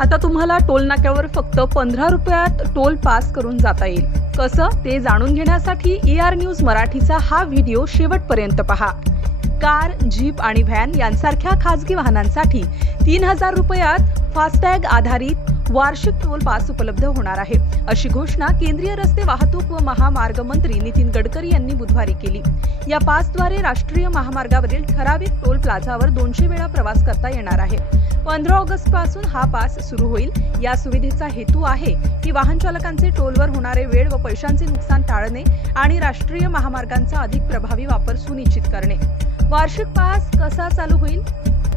आता तुम्हाला टोल नाक्यावर फक्त 15 रुपयात टोल पास करून जाता येईल. कसं ते जाणून घेण्यासाठी AR न्यूज मराठीचा हा व्हिडिओ शेवटपर्यंत पहा. कार, जीप आणि व्हॅन यांसारख्या खासगी वाहनांसाठी 3000 रुपयात फास्टॅग आधारित वार्षिक टोल पास उपलब्ध होणार आहे, अशी घोषणा केंद्रीय रस्ते वाहतूक व महामार्ग मंत्री नितीन गडकरी यांनी बुधवारी केली. या पासद्वारे राष्ट्रीय महामार्गावरील ठराविक टोल प्लाझावर 200 वेळा प्रवास करता येणार आहे. 15 ऑगस्ट पासून हा पास सुरू होईल. या सुविधेचा हेतू आहे की वाहन चालकांचे टोलवर होणारे वेळ व पैशांचे नुकसान टाळणे आणि राष्ट्रीय महामार्गांचा अधिक प्रभावी वापर सुनिश्चित करणे. वार्षिक पास कसा चालू होईल?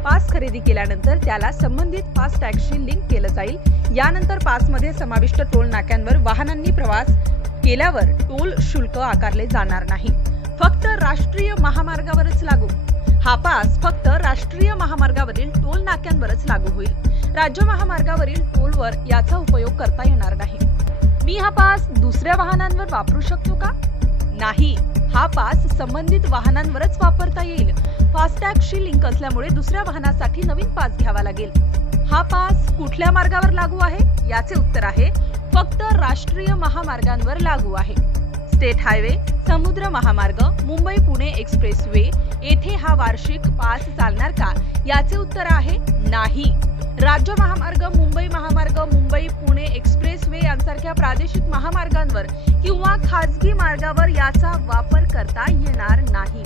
पास खरेदी केल्यानंतर त्याला संबंधित फास्टॅगशी लिंक केलं जाईल. यानंतर पासमध्ये समाविष्ट टोल नाक्यांवर वाहनांनी प्रवास केल्यावर टोल शुल्क आकारले जाणार नाही. फक्त राष्ट्रीय महामार्गावरच लागू. हा पास फक्त राष्ट्रीय महामार्गावरील टोल नाक्यांवरच लागू होईल. राज्य महामार्गावरील टोलवर याचा उपयोग करता येणार नाही. मी हा पास दुसऱ्या वाहनांवर वापरू शकतो का? नाही. हा पास संबंधित वाहनांवरच वापरता येईल. फास्टॅगशी लिंक असल्यामुळे दुसऱ्या वाहनासाठी नवीन पास घ्यावा लागेल. हा पास कुठल्या मार्गावर लागू आहे? याचे उत्तर आहे फक्त राष्ट्रीय महामार्गांवर लागू आहे. स्टेट हायवे, समुद्र महामार्ग, मुंबई पुणे एक्सप्रेस वे येथे हा वार्षिक पास चालणार का? याचे उत्तर आहे नाही. राज्य महामार्ग, मुंबई महामार्ग, मुंबई पुणे एक्सप्रेस वे यांसारख्या प्रादेशिक महामार्गांवर किंवा खासगी मार्गावर याचा वापर करता येणार नाही.